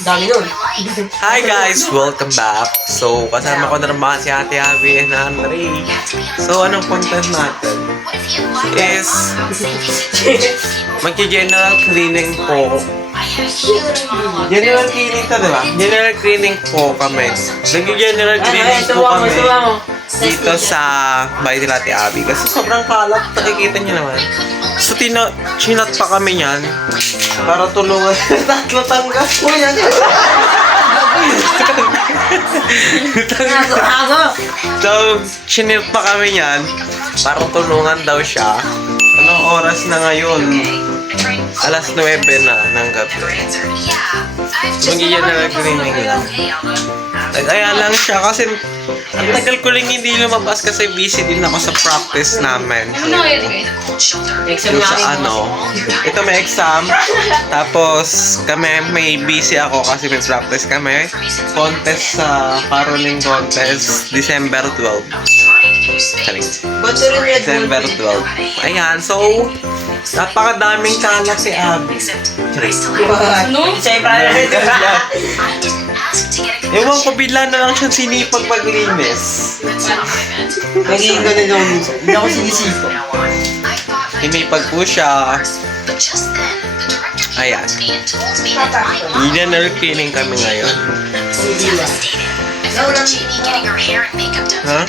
Dami nun. Hi guys! Welcome back! So, kasama ko na naman si Ate Abby and Andre. So, anong content natin? Is magki-general cleaning po. General cleaning to, diba? General cleaning po kami. Nag-general cleaning po kami dito sa bahay nila Ate Abby. Kasi sobrang kalat. Nakikita niyo naman. So, chinat pa kami yan para tulungan. Tatlo tanggas po yan. So, chinat pa kami yan para tulungan daw siya. Anong oras na ngayon? Alas 9 na ng gabi. Mag-general cleaning lang. Kaya lang siya kasi ang tagal ko lang hindi lumabas kasi busy din ako sa practice namin. Exam Yung sa namin. ito may exam. Tapos kami may busy ako kasi may practice kami. Contest sa caroling contest December 12. Charing. December 12. Ayan, so napakadaming kalat si Abby. Ano? Siyempre. Ewan ko, bigla na lang siyang sinipag maglinis. Nagiging ganun yung minsan. Hindi ako sinisipag. Sinipag po siya. Ayan. General cleaning kami ngayon. Ha?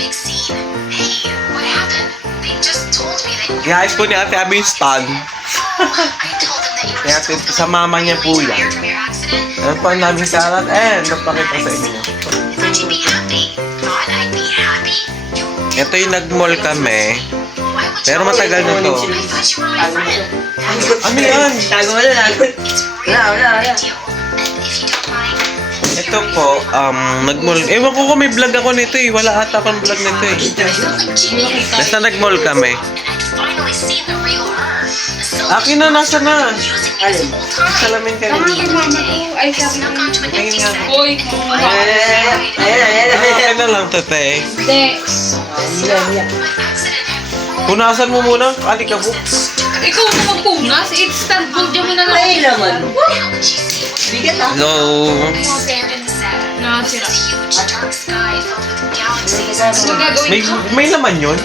Ihayos po ni Ate Abby yung stand. Kaya sa mama niya po yan. Ano pa ang daming kalat? Napakita sa inyo. Ito yung nag-mall kami. Pero matagal na to. Ano yan? Tago mo na, tago. Wala. Ito po, nag-mall. Ewan ko kung may vlog ako nito eh. Wala ata akong vlog nito eh. Basta nag-mall kami. Akin na, nasa na. Alin? Salamin ka rin. Ay, sabi ko. Tingin nga. Boy, Ayan. Akin na lang, tate. Hindi. Punasan mo muna. Alikabok. Ikaw na magpunas. Instant book dyan mo na lang. Ay, naman. Bigat ah. Hello. Nasira. Ano gagawin ko? May laman yun?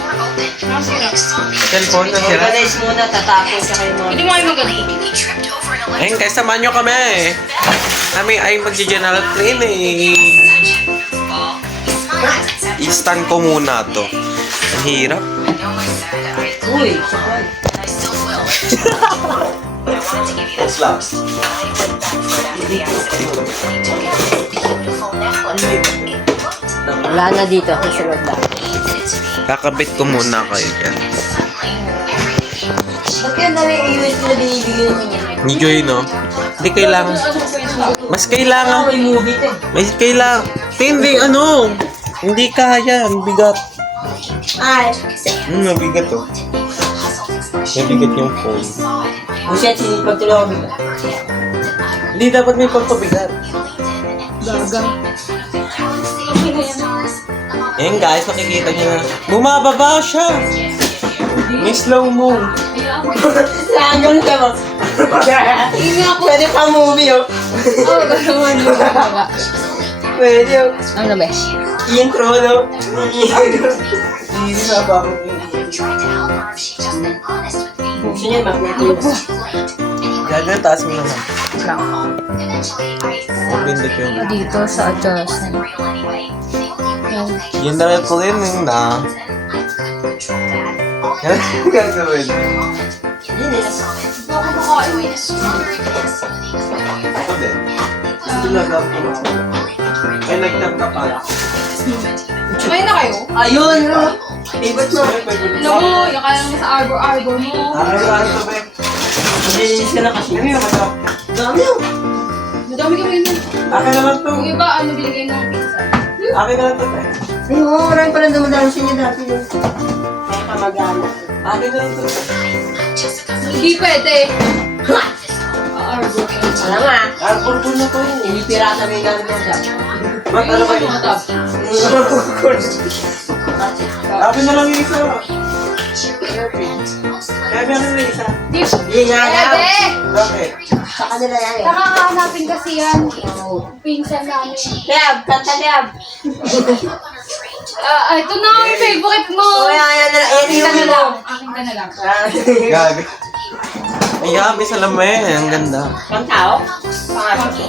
Nasira. Cellphone na sira? Organize muna, tatapos sa kayo mga... Hindi mo kayo magaling. Ayun guys, samahan nyo kami. Kami ay mag-general cleaning. I-stand ko muna to. Ang hirap. Uy, sakal. Islam. Wala na dito, susunod na. Kakabit ko muna kayo dyan. Ba't kaya nami-iwas na binibigyan niya? Ni Joy, no? Hindi kailangan. Mas kailangan. May movie to. Mas kailangan. Hindi, ano? Hindi kaya. Ang bigat. Ay. Mabigat to. Mabigat yung phone. Buset, sinipag tuloy ako bigla. Hindi dapat may pagpabigat. Gagang. Ayan guys, makikita nyo na. Bumababa siya. May slow mo. Saan yung tama? Pwede pang movie, oh. Oo, gano'n yung gawa. Pwede, oh. Ano ba? Intro, no? Hindi na ba ako? Gusto niya, mag-intro. Gagawin, taas mo naman. Pindot yun. Dito sa adjustment. Yun na cleaning na. Yan ang gagawin. Ako din. Hindi na gagawin. Ay, nagtagka pala. Kumain na kayo? Ayun, no? Favorite mo. Alam mo, yung kaya naman sa arbor-arbor mo. Ano to, be? Maglinis ka na kasi. Ano yung masarap? Dami, oh. Madami kami nun. Akin na lang to. Yung iba, ano, binigay ng pizza. Akin na lang to, be. Ay, oo, marami pa lang dumadaan sa inyo dati. Kaya kamag-anak. Akin na lang to. Hindi pwede. Arbor. Alam nga, Arbor na to. inipirata mo yung gamit mo dati. Ba't ano ba yun? Mga tab. Akin na lang yung isa. Kaya meron na isa. Hindi nga daw. Ede! Bakit? Sa kanila yan eh. Nakakahanapin kasi yan. Pinsan namin. Deb, kanta Deb. Ito na ang favorite mo. O yan na. Akin ka na lang. Akin ka na lang. Gag. Ay, yabi sa lamay. Ang ganda. Kang tao? Pangalan ko.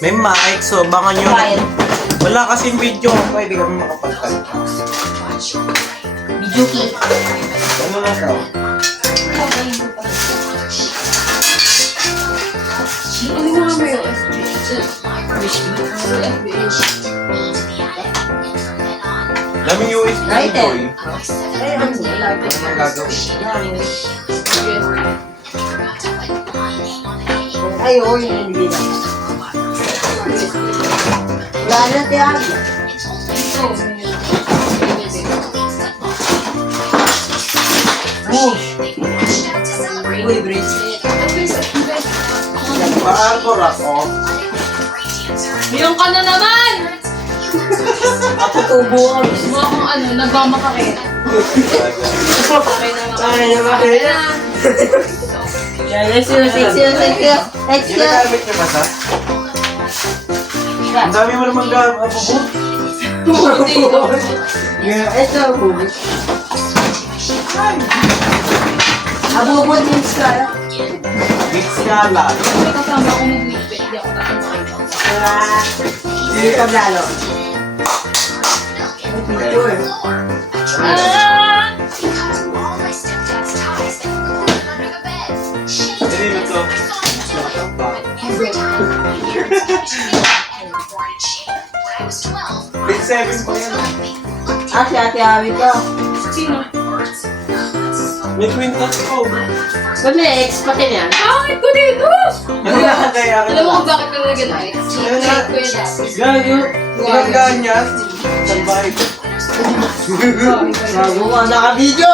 May mic, so baka nyo. Bayad. Wala kasing video. Pwede kami makapagtag. Bijuki. Ano na ito? Ano nga ba yung Daming USB Right, eh. boy. Ay, ang live. Ano nang gagawin? Ay, oo, yung hindi na. Wala na, Tiago. Uy, bracelet. Nagpa-anchor ako. Yung ka na naman! Ako tubo ka. Gusto mo akong ano, nagmamakakit. Okay na Ay, naman. Thank you. Thank you. Ginagamit niyo ba sa? Ang dami mo naman gagawin. Ito, bubot. Abubot yung skala. Mix nga lang. May kasama ako mag-wipit. Hindi ako tatapakita. Hindi ka lalo. Picture. Hindi mo to. Big 7 pa yan. Si Ate Awi ko. Sino? May twintas ko. Ba't may ex pa yan? Bakit ko dito? Ano na kaya? Alam mo kung bakit ka nalagyan na ex? Sinate ko yun dati. Gago. Ilang ganyan? Salbahe. Bago ka naka-video.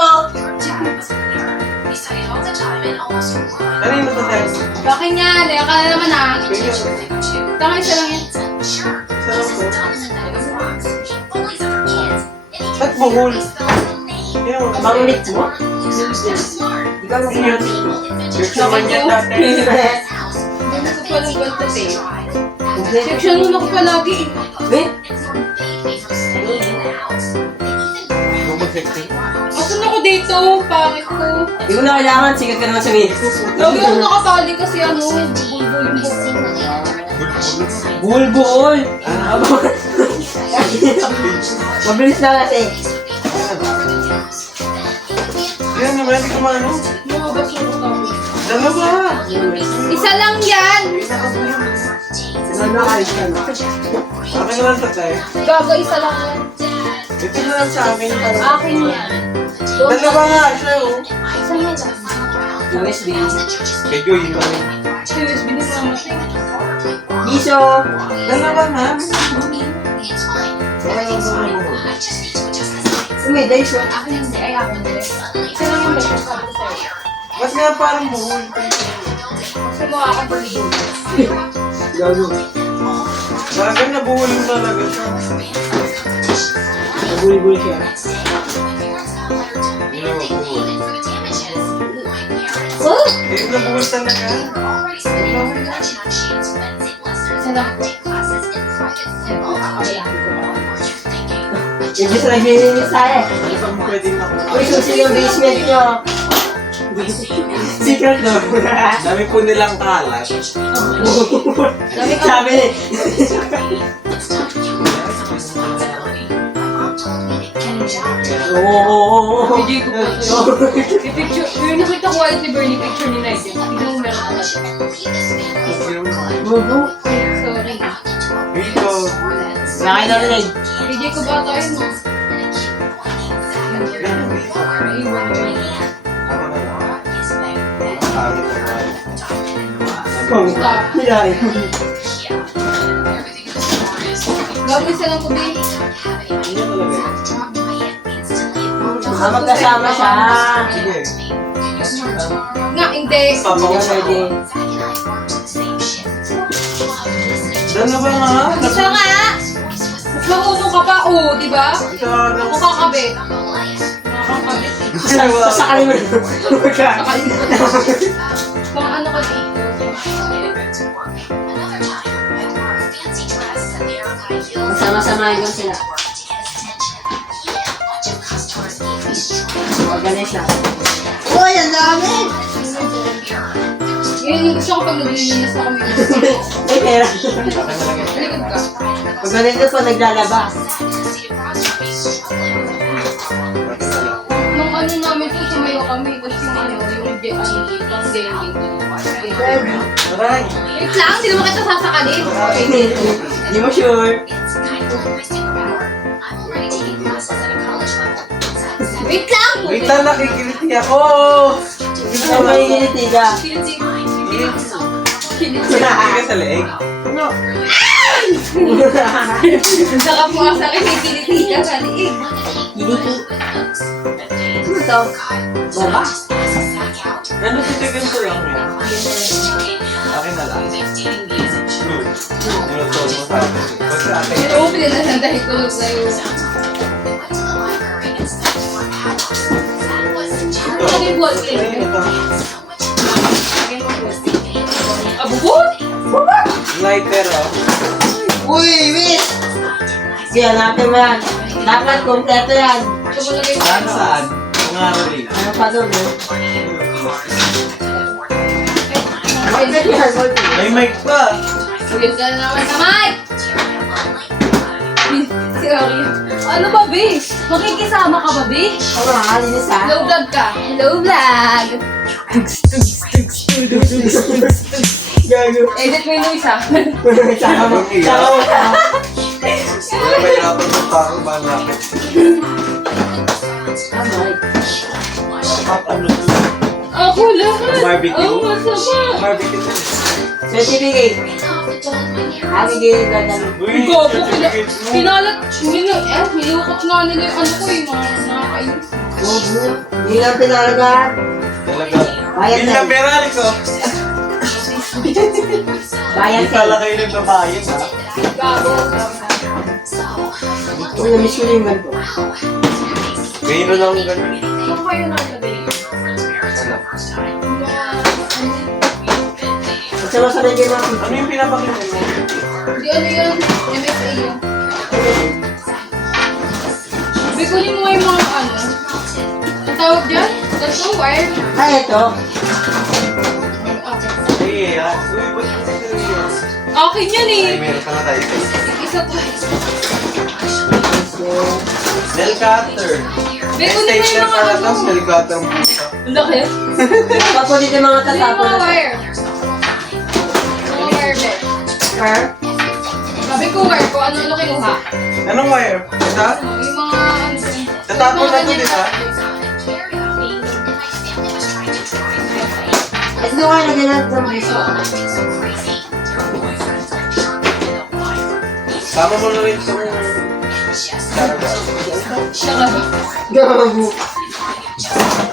Ano yung matatay? Bakit nga? Laya ka na naman ah. Tama isa lang yan. Sarap ko. Ba't buhol? Magulit mo? Ikaw mo yun. Search naman yan dati. Hindi ko pa lang bantas eh. Section mo ako palagi eh. Wait. Asan ako dito? Pangit ko. Hindi ko na kailangan. Sikat ka naman sa Venus. Lagi ako nakatali kasi ano, bulbul yung buko. Bulbul. Mabilis na natin. Yan naman, hindi ko maano. Mga basura tapos. Dalawa. Isa lang yan! Nakalis ka na. Akin na lang tatay. Gaga, isa lang yan. Ito na lang sa akin. Akin yan. Dalawa nga siya oh. Isa nga lang. USB. Kay Joy pa rin. Serious, binimamatay. Giso. Dalawa nga. Umiday siya. Akin hindi, ay akin hindi. Isa lang yung lecture sabi ko sa'yo. Ba't nga parang buhol? Kasi mukha akong bulbul. Gago. Talagang nabuhulin talaga siya. Nabuli-buli siya. Hindi na mabuhol. Oh! Eh, nabuhol talaga. Isa lang. Hindi sa naglilinis tayo. Ano pang pwedeng nakuha? Uy, susi yung basement nyo. Secret no? Dami po nilang kalat. Dami ka. Sabi ni. Oo. Hindi ko pa ito. Yung picture, yung nakita ko ay ni Bernie picture ni Nigel. Tignan mo meron ka. Bubu. Sorry. Dito. Nakay na rin. DJ ko ba tayo no? Iwan ko. Hilay. Gagawin sa lang ko din. Magkasama siya. Sige. Nga, hindi. Papausap ko. Dalawa nga. Isa nga! Mas marunong ka Oo, di ba? Ako kakabit. Nakakabit eh. Sasakali mo. Pang ano ka dito? Masama-samahin lang sila. Organize na. Uy, ang dami! Yun yung gusto ko pag naglilinis ako may May pera. Malikod ka. Pag ganito po, naglalabas. Nung ano namin to, sumayo kami. Kasi yung ano, yung pang dengue. Aray. Wait lang, hindi naman kita sasakalin. Hindi mo sure. Wait lang! Wait lang, nakikiliti ako! Ay, may hinitiga. Kiliti ka sa leeg? Ano? Saka po sa akin, may kinitiga sa liig. Hiniti. Ano to? Baba? Ano sa ganito lang yan? Akin na lang. Tinuturo mo sa akin. Pag sa akin, Pero pinanasan dahil tulog na yun. Ano yung ball pen? Abubot? lighter oh. Uy, wait! Sige, hanapin mo yan. Dapat kompleto yan. Ito mo lagay mo. Saan saan? Mga rin. Ano pa doon, eh? Ay, Bakit yan? May mic pa. Ulit ka na naman sa mic! Sorry. Ano ba, be? Makikisama ka ba, be? Ano nga, linis ha? Hello vlog ka. Hello vlog. Gago. Edit mo yung isa. Saka mo. Saka mo. Wala mahirapan ng tao ba namin? Ano to? Ako lang. Barbecue? Ang masama. Barbecue na. Certificate. Bigay na dami. Uy, Gobo, certificate mo. pinalat, minukot nga nila yung ano ko yung mga nakakainis. Bobo. Hindi lang pinalagaan. Talaga. Bayad Hindi na. na pera, Alex oh. Bayan Hindi pala kayo nagbabayad ha. Gago. Uy, namiss ko yung ganito. Mayroon lang ganun. Ano kayo nalagay? Ano? At sa masabi kayo natin. Ano yung pinapakita mo? Hindi ano yun, MSA yun. Bikunin mo yung mga ano. Ang tawag dyan? Ganito, wire. Ay, ito. Ay, ah. Uy, ba't ito yun? Akin yan Ay, eh. meron pala tayo sa isa. Isa pa. Nail cutter. Bikunin mo Stapler yung mga pala ano. to, nail cutter mo pusa. Ang laki. Papulit yung mga Ano yung tatapon mga na. wire? Mga wire bet. Car? Sabi ko wire ko, ano kinuha? Anong wire? Ito? Yung mga ano. Tatapon na to, di ba? Ito nga, lagyan natin ng piso. Sama mo na rin itong... Saka ba? Gago.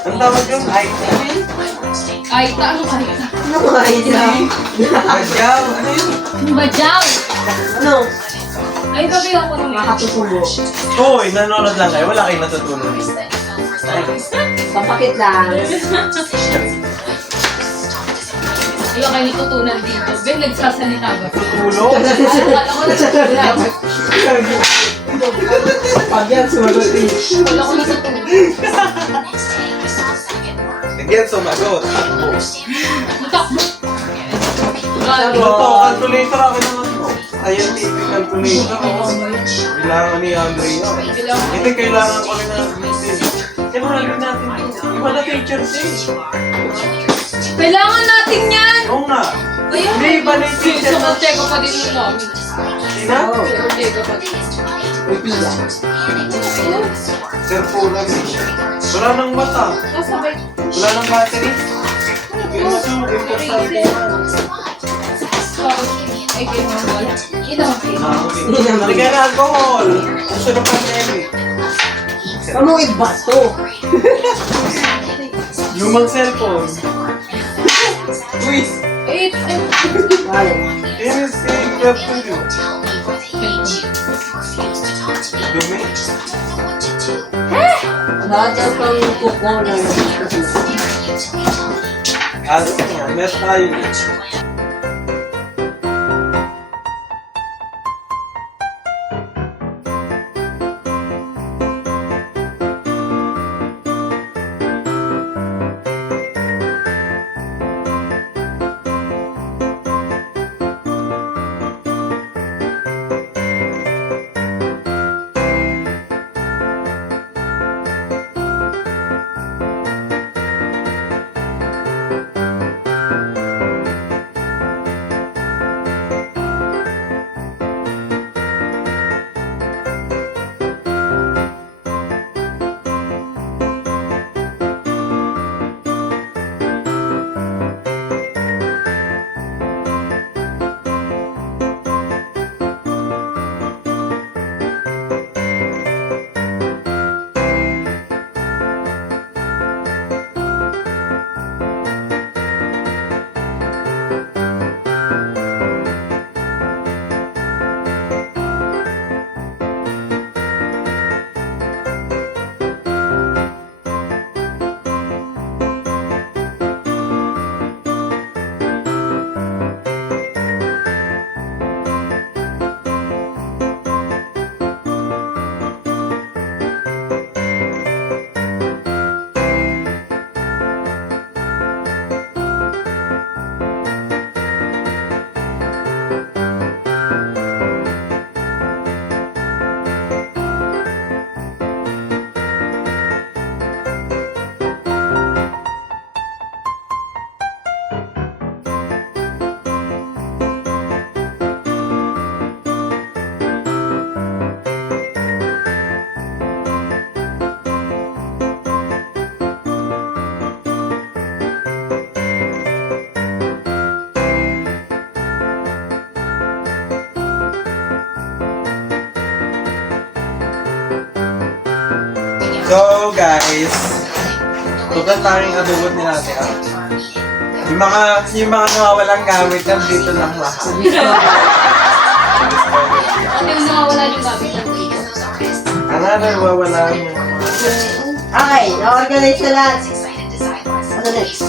Ang tawag yung item? Aita, ano aita? Ano ba idea? Madyaw. Ano yun? Bajaw! Ano? Ay, babi ako nung Makatutubo. Hoy, nanonood lang kayo. Wala kayong natutunan. Papakit lang. Wala kayo natutunan dito. Ben, nagsasalita ba? Tutulog? Akala ko nagsasalita. Pag yan, sumagot eh. Wala ko natutunan. Again, sumagot. Matakbo. Ano to? Calculator akin naman to. Ayan, TV calculator. Kailangan ni Andrea. Hindi, kailangan ko rin na Kaya mahal natin to. Iba na teachers eh. Kailangan natin yan! Oo nga. Ayun. Hindi, iba na yung teacher Sa na. Ortega pa din yung namin. Sina? Oo. Sa Ortega pa din. May pila. Cellphone lang eh. Wala nang mata. Kasabay. Wala nang battery. Yung mata, importante yan. Ay, kayo mga wala. Inawin. Hindi na alcohol. Gusto na pandemic. Kamuid ba to? Lumang cellphone. Uy! Vale. Yun yung si Club Studio. Dumi. Lahat yan pang kuko na Ano nga, meron tayo. So, guys, total tayong adobo din natin. Yung mga nawawalang gamit yan, dito lang lahat. Ano yung nawawala yung gamit ng dito? Ano na nawawala yung Okay, na-organize na lahat. Ano next?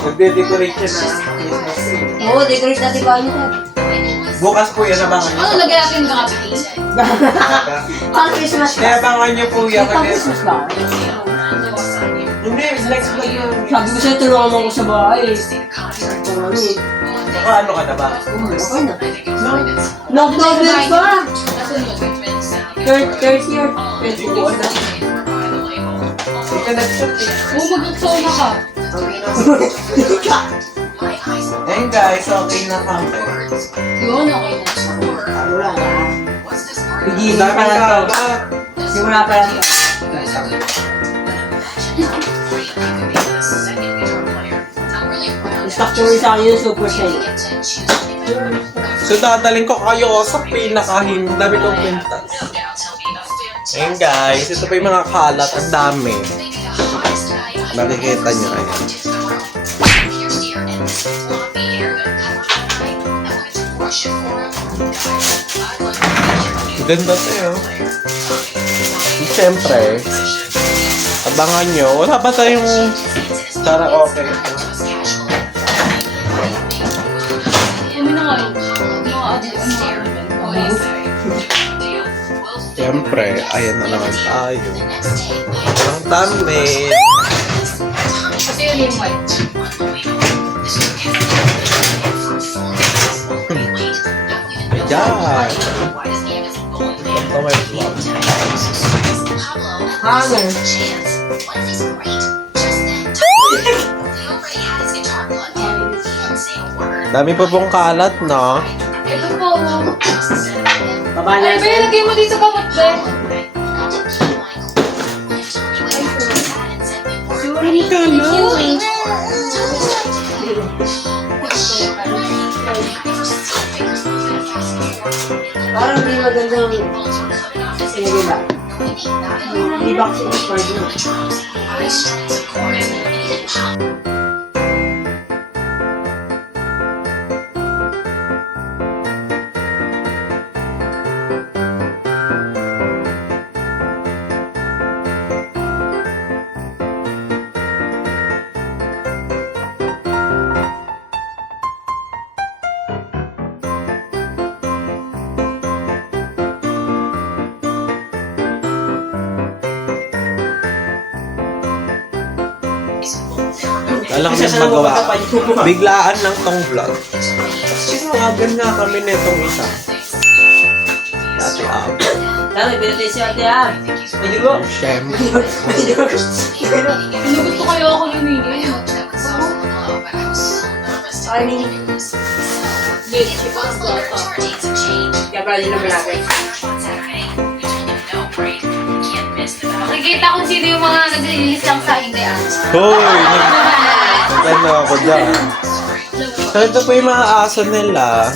nagde-decorate siya na Christmas tree. Oo, decorate natin ba yun? Bukas po yan, abangan nyo. Ano, lagyan natin ng gamit? Pang Christmas Kaya ba? abangan nyo po yan. Pang Christmas ba? Hindi, next vlog yun. Sabi ko sa'yo, tulungan mo ko sa bahay. Baka ano ka na ba? Okay na. Nag-November pa! Third year. Hindi ko alam. Hindi ka nag-shot eh. Kung mag-uksona ka. Ayun guys, okay na kami. Yun, okay na. Wala na. Ang Beginning dami pa lang to. ka. Simula pa lang to. Stock ko rin sa akin yung Super Shine. So dadaling ko kayo sa pinaka-dami kong pintas. Ayun guys, ito pa yung mga kalat. Ang dami. Makikita nyo. Ayan. Ganda sa'yo. Siyempre, abangan nyo. Wala ba tayong Tara, okay. Kami na nga yun. Mga adi, Siyempre, ayan na naman tayo. Ang dami. Kasi yun yung white. Ayan. Ito may vlog. Hanger. Dami pa pong kalat, no? Ito po. Baba na Ay, ba yung lagay mo dito kamot, be? Sorry ka na. Parang di magandang sige ba? Di ba kasi expert mo? Alam kami magawa. Biglaan lang tong vlog. Sinawagan nga kami nitong isa. Ate Ab. Dami, pinatay si Ate Ab. Pwede ko? Shem. Pwede ko? Pinugot ko kayo ako lumingin. Ay, mini. Yes, siya pa ang bata. Kaya pala din naman lagi. Nakikita kung sino yung mga nag-release lang sa hindi ah. Hoy! Nagkanda ako dyan. So, ito po yung mga aso nila.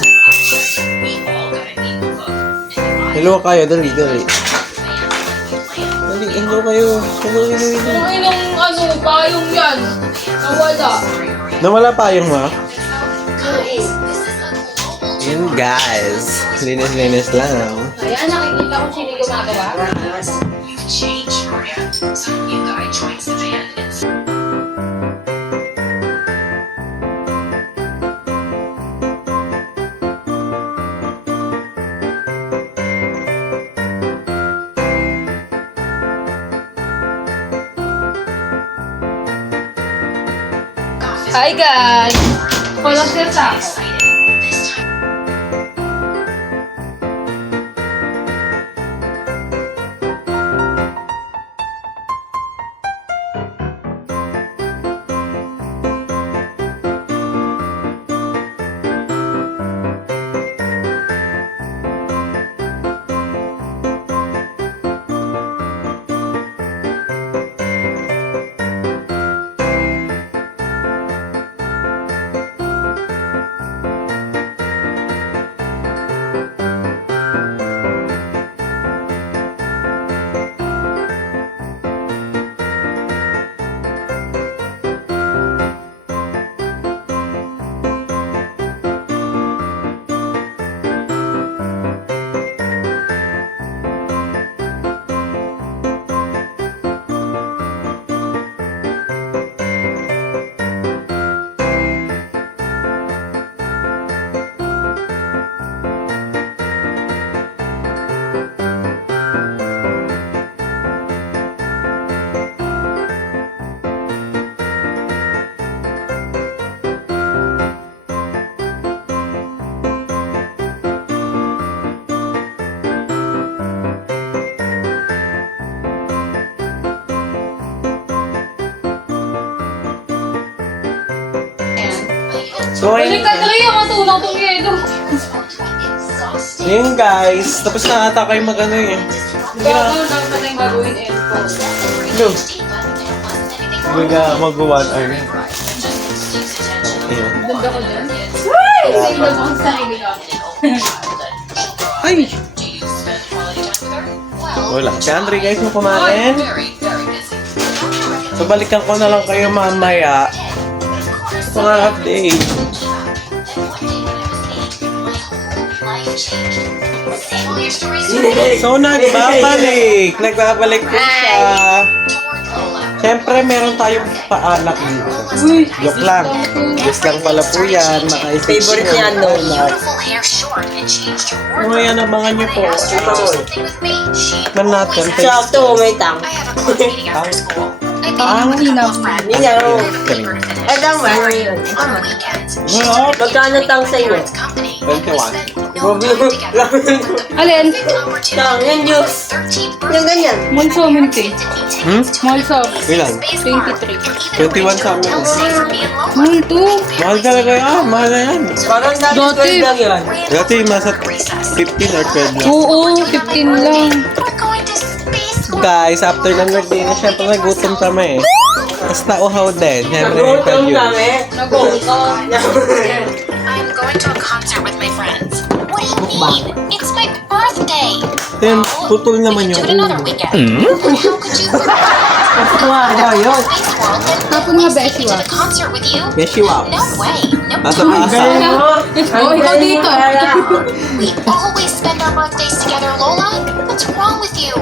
Hello kayo, dali. Dali, hello kayo. Hello. Kung ilang payong yan. Nawala. Nawala pa yung ma? Oo. Yun guys. Linis-linis lang. Ayan, nakikita kung sino yung gumagawa. Hi guys! Walang sirta ako. So, Balik ka tuloy yung matulong tong yelo. yun guys. Tapos na ata kayo mag-ano eh. Gagawin lang pa tayong gagawin info. Hello. Mag-1 hour. Ayun. Ganda ko dyan. Ay! Sa ilog ang sarili ko. Ay! Wala. Si Andre guys mo kumain. So balikan ko na lang kayo mamaya. Mga update. So nagbabalik. Nagbabalik po siya. Siyempre meron tayong paanak dito. Joke lang. Yes lang pala po yan. Favorite niya, no? O yan, abangan niyo po. Man natin. Sakto, may tang. Ang Ninaw. Ay, tama. Ano yun? Tama. Magkano tang sa inyo? 21. Alin? Tang, yan juice. Yung ganyan. Mulso, minti. Mulso. Ilan? 23. 21 sa amin. Multo. Mahal talaga yan. Mahal na yan. Parang dati Dati. 12 lang yun. Dati nasa 15 or 12 na. Oo, 15 lang. Guys, after ng birthday na syempre nagutom kami. Tapos nauhaw din. Syempre, Nagutom yun. kami. Nagutom. I'm going to a concert with my friends. What do you mean? It's my birthday. Then, putol naman Do yung it another weekend. How could you? Ayun. Tapon nga, Beshi, To the concert with you? Beshi wow. No way. No. Nasa pasa. Oh, ikaw dito. We always spend our birthdays together, Lola. What's wrong with you?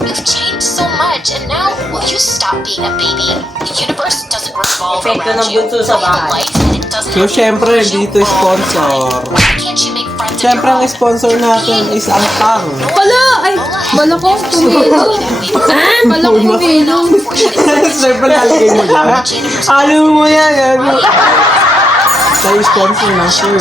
You've changed so much, and now will you stop being a baby? The universe doesn't revolve Epekto around ng you. bunso sa You have a bahay. life, and it doesn't So, have to syempre, push you dito all the sponsor. time. Why can't you make friends of Syempre, your ang own? sponsor natin is ang Tang. Wala! Ay, Bala ko, tumilo. Bala ko, tumilo. Sir, palalagay mo lang. Halo mo yan, ano? Tayo sponsor na, sir.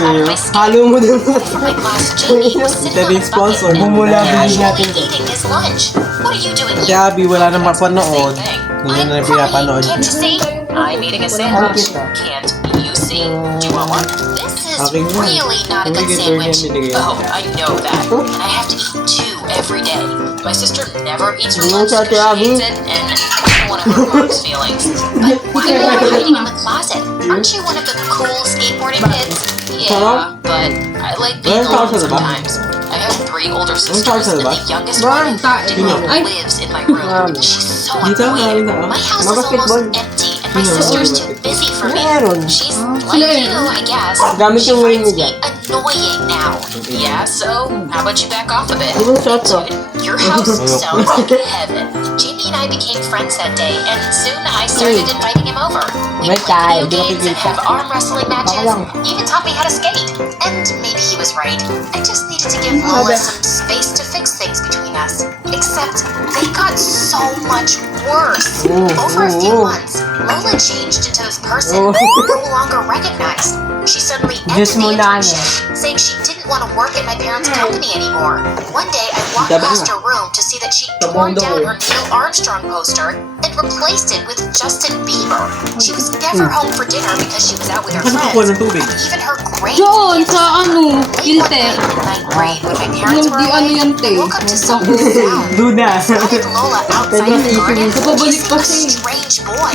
Halo mo din. My boss Jamie was sitting on the sponsor. bucket Bumula and din natin. casually eating his lunch. What are you doing Si here? Abby, wala nang mapanood. Hindi na pinapanood. Can't you see? I'm eating a sandwich. Can't you see? Do you want one? This is Okay, yeah. really not a good Obligatory sandwich. yan, binigay. Oh, I know that. And I have to eat 2 every day. My sister never eats her Ano lunch sa because Ate she Abby? hates it, and I don't want to hurt mom's feelings. But why are you hiding in the closet? Aren't you one of the cool skateboarding kids? Yeah, but I like being Anong tawag alone sa diba? sometimes. I have 3 older Anong tawag sisters, sa and diba? the youngest Bang, one tayo. Dino lives in my room. She's so Dito, annoying. meron na. My house is Basketball. almost empty, and my Dino, sister's basketball. too busy for me. Meron. She's sila like eh. you, I guess. Gamit She yung ring finds niya. me annoying now. Yeah, so how about you back off a bit? Ano yung shot to? Your house sounds like heaven. Jamie and I became friends that day, and soon I started inviting him over. We May play tayo, video di games ba and have arm wrestling matches. lang. He even taught me how to skate. And maybe he was right. I just needed to give Lola some space to fix things between us. Except they got so much worse. Over a few months, Lola changed into this person no longer recognized. She suddenly ended Diyos mo the na, internship, saying she didn't want to work at my parents' company anymore. One day, I walked Diba? past her room to see that she'd torn down her Neil Armstrong poster and replaced it with Justin Bieber. She was never home for dinner because she was out with her Saan nakukuha friends. ng tubig? And even her grade Doon, sa ano, Late one filter. night in ninth grade, when my parents Yung were di ano away, yan, te. I woke up to something sound. Duda. Spotted Lola outside in the garden, Kapabalik kissing pa a siya. strange boy.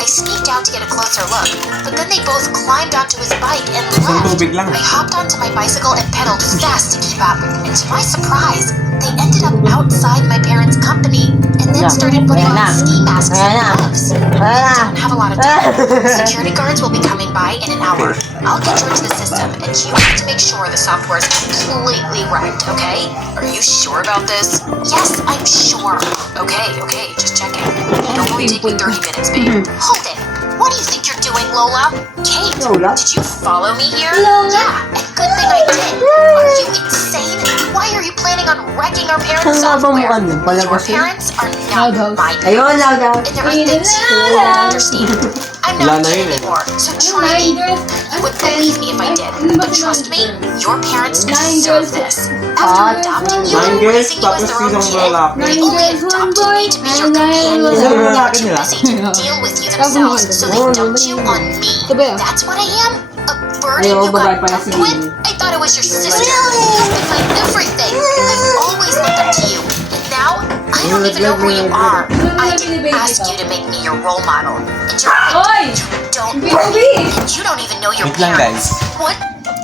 I sneaked out to get a closer look, but then they both climbed onto his bike and Isang left. tubig lang. I hopped onto my bicycle and pedaled fast to keep up, and to my surprise, they ended up outside my parents' company and then started putting on ski masks and gloves. I don't have a lot of time. Security guards will be coming by in an hour. I'll get you into the system, and you have to make sure the software is completely wrecked, okay? Are you sure about this? Yes, I'm sure. Okay, just checking. It'll only take me 30 minutes, babe. Hold it. What do you think you're doing, Lola? Kate, Lola? did you follow me here? Yeah, and good thing I did. Are you insane? Why are you planning on wrecking our parents' Saan nga ba software? mukha niyan? Your Palabas yun? parents are not Loud house. my Ayun, loud out. and there are things you won't understand. I'm Wala not na kid yun eh. anymore, so try me. You would believe me if I did, but trust me, your parents deserve this. After adopting you 9 and girls, raising you as tapos their own isang kid, lalaki. they only adopted me to be your companion. Isang They're lalaki too nila. busy to deal with you themselves, so they dumped you on me. Sabi ah. That's what I am? A burden Ayaw, you got babae pala dumped si- with? I thought it was your sister. You've been my everything. I've always looked up to you. And now, I don't even know who you are. I didn't ask you to make me your role model. And you're Oy! don't Bibi! and you don't even know your Wait lang, parents. guys. What?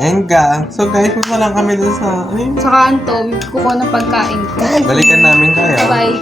Ayan ka. So guys, punta lang kami dun sa... Ano yun? Sa kanto, kukuha ng pagkain ko. Balikan namin kaya. Bye.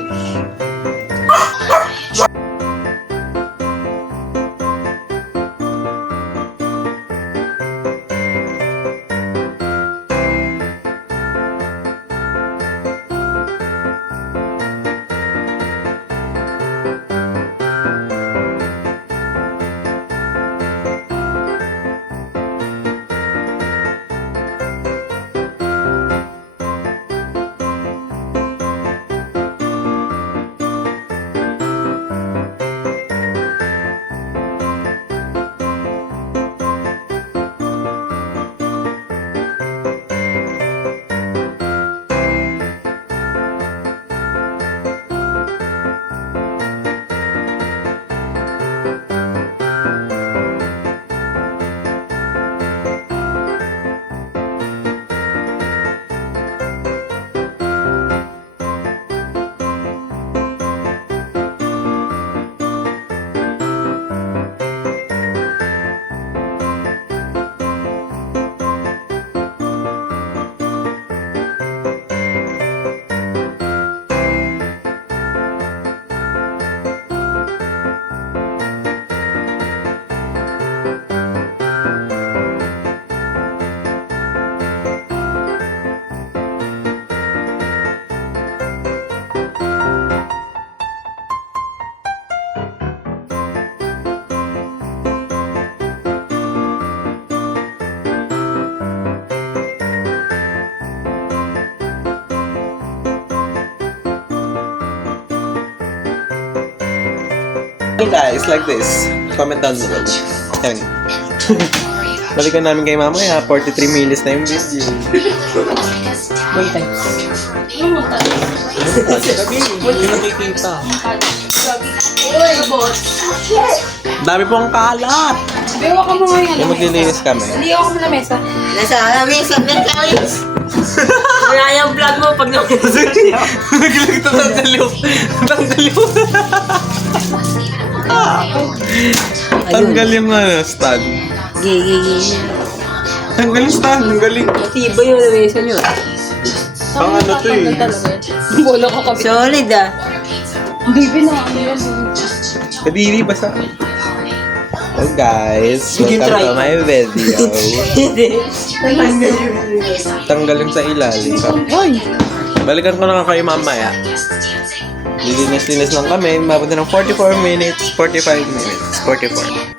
So guys, like this. Comment down below. Yan. Balikan namin kay mamaya. 43 minutes na yung video. Hindi nakikita. Uy, boss. Dami pong kalat. Bewa ka mo ngayon. Yung maglilinis kami. Hindi ako sa mesa. Nasa amin, sandal ka ulit. Wala yung vlog mo pag Naglag ito tanggalyo. Tanggalyo. Tanggal yung stand. Gigi. Tanggal yung stand. Ang galing. Matibay yung lamesa nyo. Pang ano to eh. Bola ko kami. Solid ah. Baby na ano yan. Kadiri basta. So guys, Sige, welcome try. to my video. Tanggal yung sa ilalim. Ay! Balikan ko na kayo mamaya. Lilinis-linis lang kami. Mapunta ng 44 minutes, 45 minutes, 44.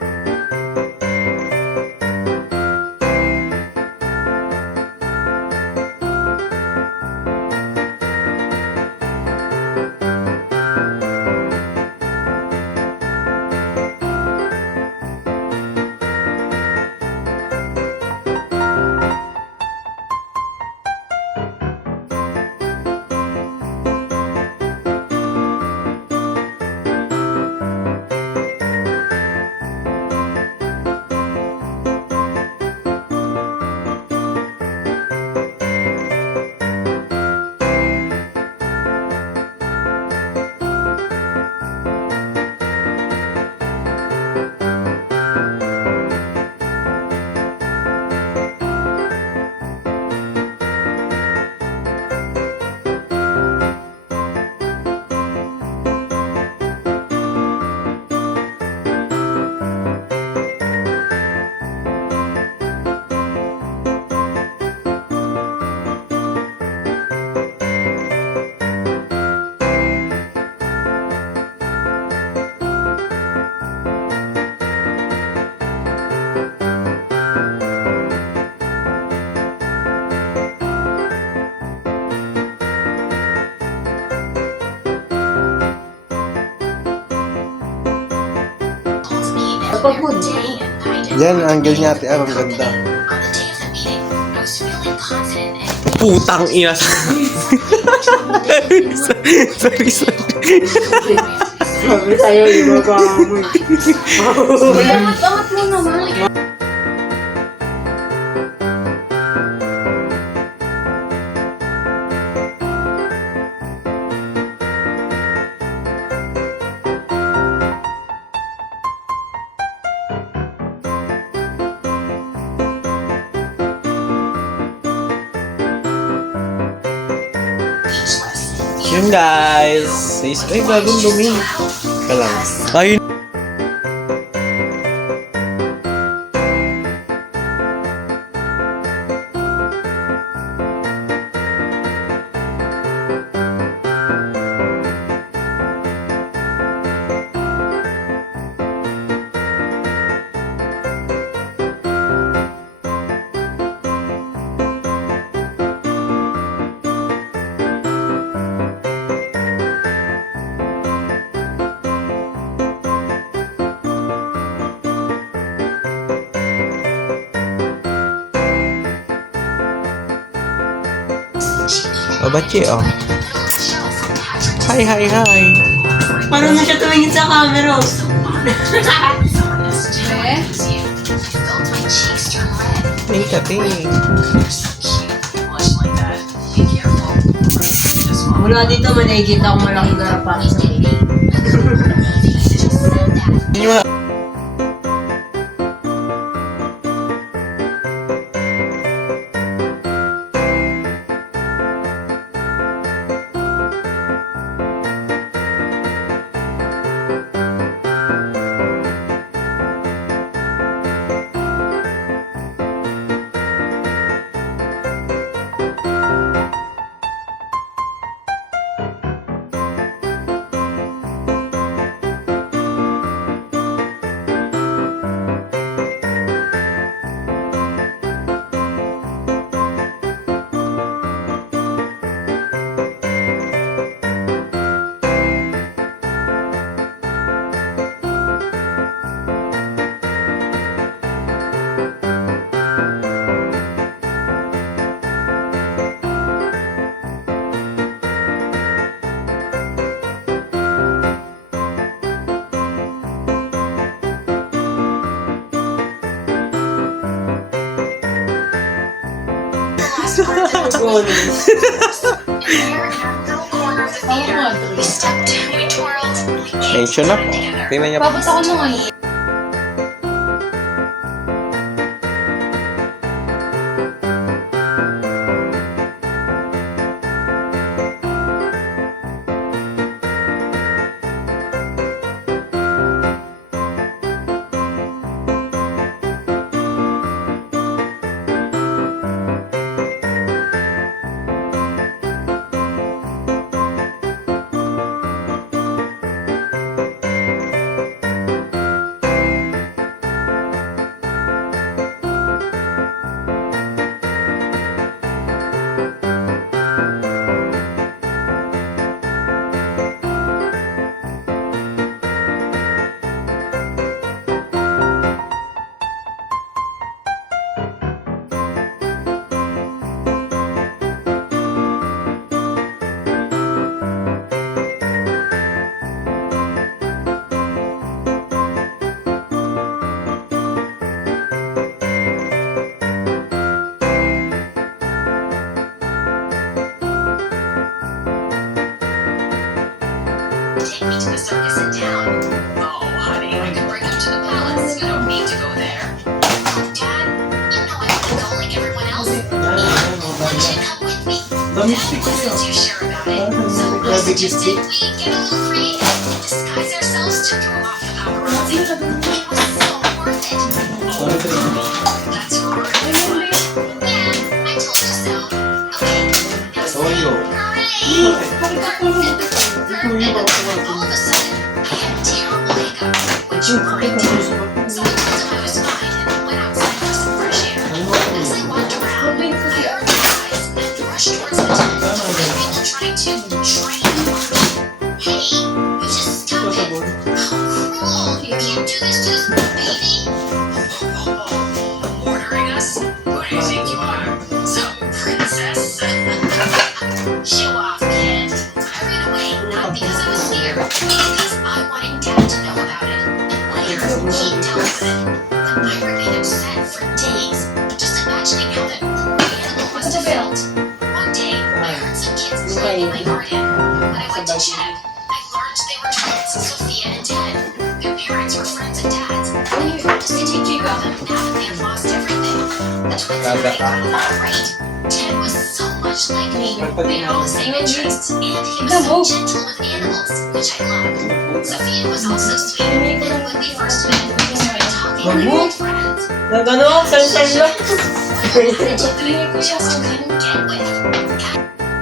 Yan, angle niya ate. Ang ganda. Putang ina. Sorry. Sabi sa'yo, iba ka mo. Angat mo naman. Yun guys. Ay, bagong dumi. Ka lang. Ayun. Oh, bachi, oh. Hi. Paano na siya tumingin sa camera? Eh? Tingin. Mula dito, manigit ako malaking garapan. Yun yung In there, in our little corner of the theater, we stepped, we twirled, we kicked Mention na po. together. Tingnan niyo po. Pabot ako nung ano. Take me to the circus in town. Oh, honey, I can bring them to the palace. You don't need to go there. Dad, you know I want to go like everyone else. Why don't you come with me? Dad wasn't too sure about it, so I suggested we get a little creative and disguise ourselves to throw off the paparazzi. It was so worth it. That's hard. Yeah, I told you so. Okay, now say hooray! All of a sudden, I had a terrible hiccup, which worried him. So I told him I was fine and went outside for some fresh air. As I walked around, I heard cries and rushed towards the tent. People trying to train me. Hey, you just stop it. How cruel. You can't do this to this baby. Ordering us? Who do you think you are? Some princess? Show off, kid. I ran away, not because I was scared, but because I wanted Dad to know about it. And when I heard he tell about it, the pirate made upset for days, just imagining how that poor animal must have felt. One day, I heard some kids playing in my garden. When I went to check, I learned they were twins, Sophia and Ted. Their parents were friends and dads, and they promised to take care of them now that they had lost everything. The twins and I got along great. Ted was so much like me. We had all the same interests, and he was so gentle with animals, which I loved. Sophia was also sweet, and when we first met, we started talking like old friends. Nagano, sunshine lang. One attitude that I just couldn't get with.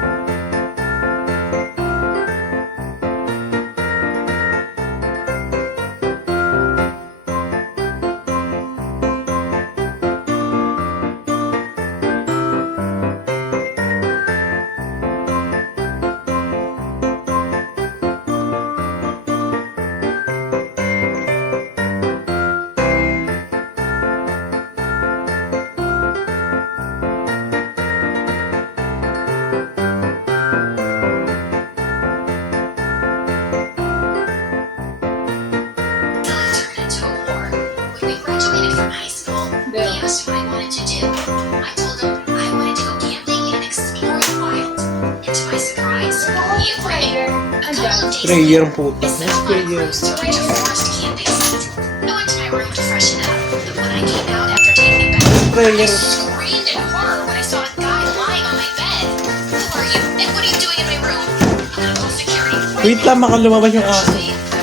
Turned into a war. When we graduated from high school, he asked what I wanted to do. I told him I wanted to go camping and explore the wild. And to my surprise, he agreed. A couple of days Prayer later, po. we set off on a cruise to reach a forest camping site. I went to my room to freshen up, but when I came out after taking a bath, I screamed in horror when I saw a guy lying on my bed. Who are you? And what are you doing in my room? I'm gonna call security. Wait lang, baka lumabas yung aso.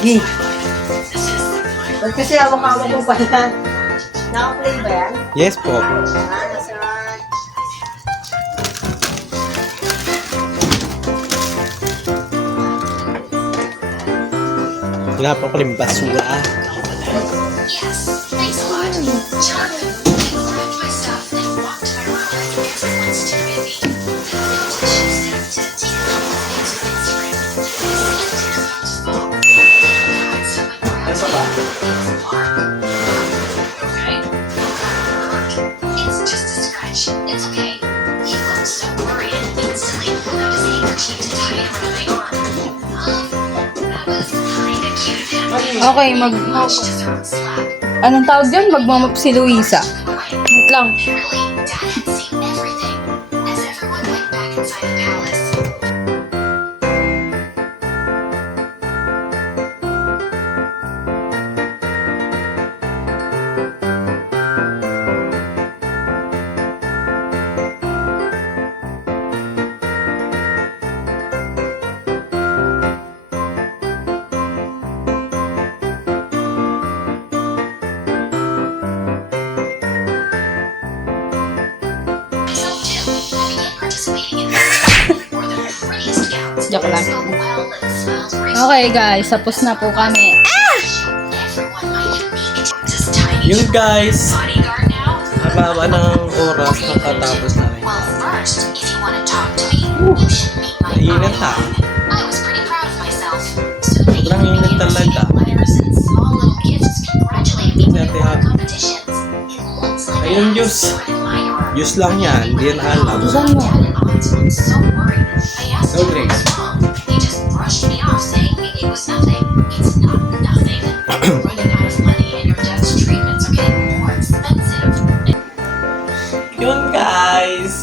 Gi, This is ba't kasi hawak-hawak mo pala? Naka-play ba yan? Yes po. Nasa... Wala pa ko rin basura. yes. Thanks a lot. John, I grabbed my stuff and walked to my room. Everyone's too busy. I felt she said to take a couple of things with Instagram. I slipped and about to fall. So I grabbed the park. Okay. It's just a scratch. It's okay. He looked so worried and instantly pulled out his handkerchief to tie it around my arm. That was kinda cute of him. Okay, Much deserved slap. anong tawag yun? Magmamap si Luisa. Wait lang. Apparently, Dad had seen everything. As everyone Joke lang. Okay guys, tapos na po kami. Yun guys, haba ng oras nakatapos na rin. Mainit ha. Sobrang init talaga. Ayun, juice. Juice lang yan, hindi yan alam. Saan mo? No drinks. Yun guys.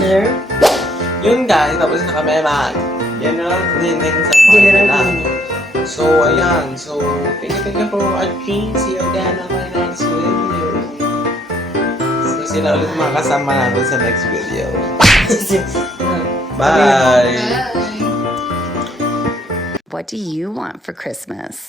Sir? Yun guys, tapos na kami mag general cleaning sa General bahay. cleaning. So, ayan. So, thank you for watching. See you again on my next video. So, sila ulit mga kasama natin sa next video. Bye! What do you want for Christmas?